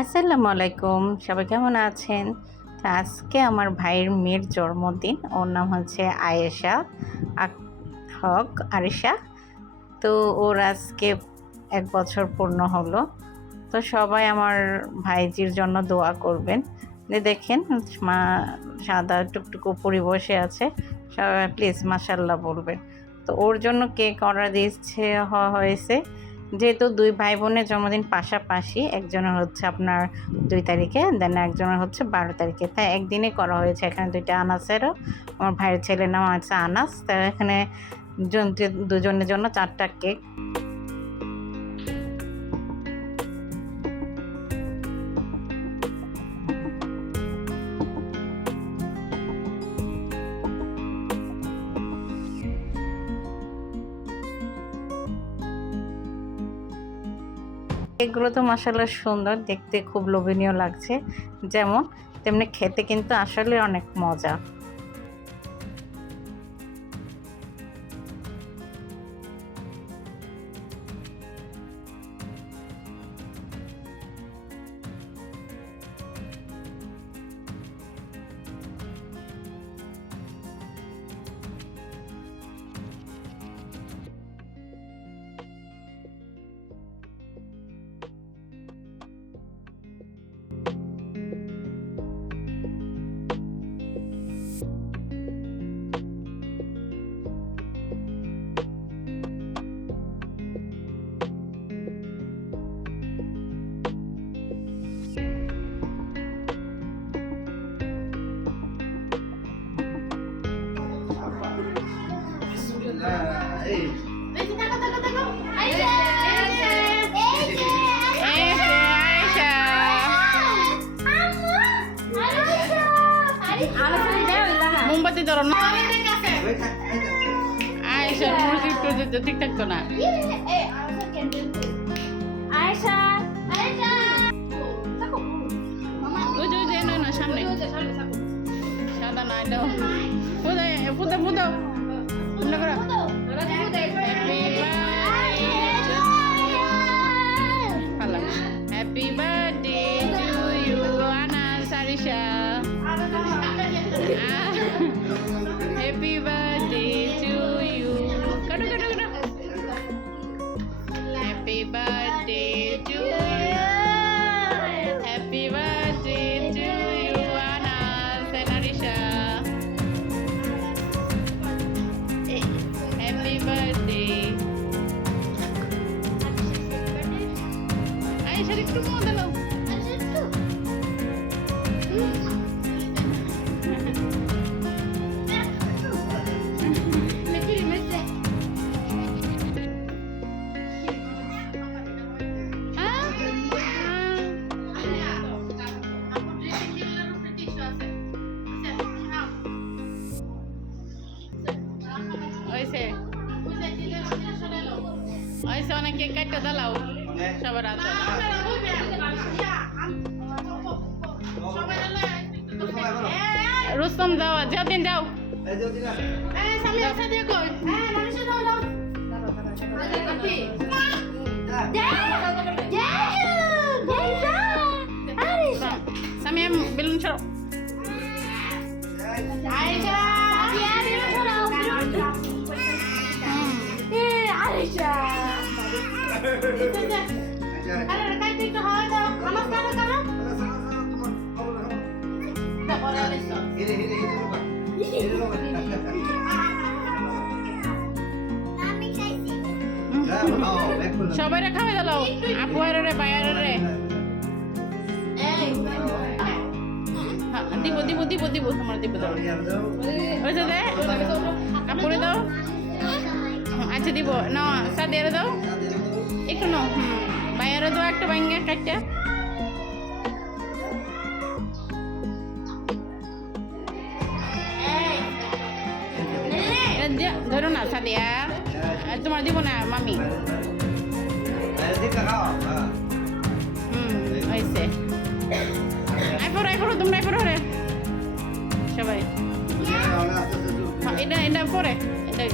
আসসালামু আলাইকুম, সবাই কেমন আছেন? তো আজকে আমার ভাইয়ের মেয়ের জন্মদিন। ওর নাম হচ্ছে আয়েশা হক আরিশা। তো ওর আজকে ১ বছর পূর্ণ হলো। তো সবাই আমার ভাইজির জন্য দোয়া করবেন। দেখেন মা সাদা টুকটুকু পরি বসে আছে, সবাই প্লিজ মাশাল্লাহ বলবেন। তো ওর জন্য কেক অর্ডার দিচ্ছে হয়েছে, যেহেতু দুই ভাই বোনের জন্মদিন পাশাপাশি, একজনের হচ্ছে আপনার ২ তারিখে, দেন একজনের হচ্ছে ১২ তারিখে, তাই একদিনে করা হয়েছে। এখানে দুইটা আনাসেরও, আমার ভাইয়ের ছেলের নাম আছে আনাস। তাই এখানে দুজনের জন্য ৪টা কেক। এগুলো তো মাশাআল্লাহ সুন্দর, দেখতে খুব লোভনীয় লাগছে, যেমন তেমনি খেতে কিন্তু আসলে অনেক মজা। মোমবাতি ধরো না, আয়েশা মুরগি একটু ঠিকঠাক তো না। আয়েশা না সামনে সাদা না, এটা পুদো পুদো পুদো করো। Happy birthday to you Anas Arisha. Happy birthday to you. Kado. Happy birthday to you. Happy birthday to you, Anas and Arisha. Happy birthday. Aisha, একটু মজা নাও। ওইসে অনেক কেক কাটতে দাও সবার হাতে। রুস্তম যাও, যতদিন যাও সামিয়া বেলুন ছড়ো। সবাই খাওয়াই দিল, আপু রে ভাইয়ার রে দিব তোমার দিব দাও। ওইসে দে কাপড়ে দাও। আচ্ছা দিব না, সাদিয়ারে দাও একটু নাও। ভাইয়ারে দাও একটা ভাঙ্গা কাটটা। ধরো না সাদিয়া, তোমার দিব না মামি। হয়েছে আইফোর তোমরা আইফোর রে সবাই। এটা পরে এটা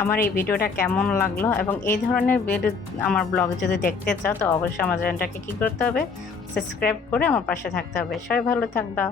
আমার এই ভিডিওটা কেমন লাগলো, এবং এই ধরনের ভিডিও আমার ব্লগ যদি দেখতে চাও তো অবশ্যই আমার চ্যানেলটাকে কী করতে হবে, সাবস্ক্রাইব করে আমার পাশে থাকতে হবে। সবাই ভালো থাকবা।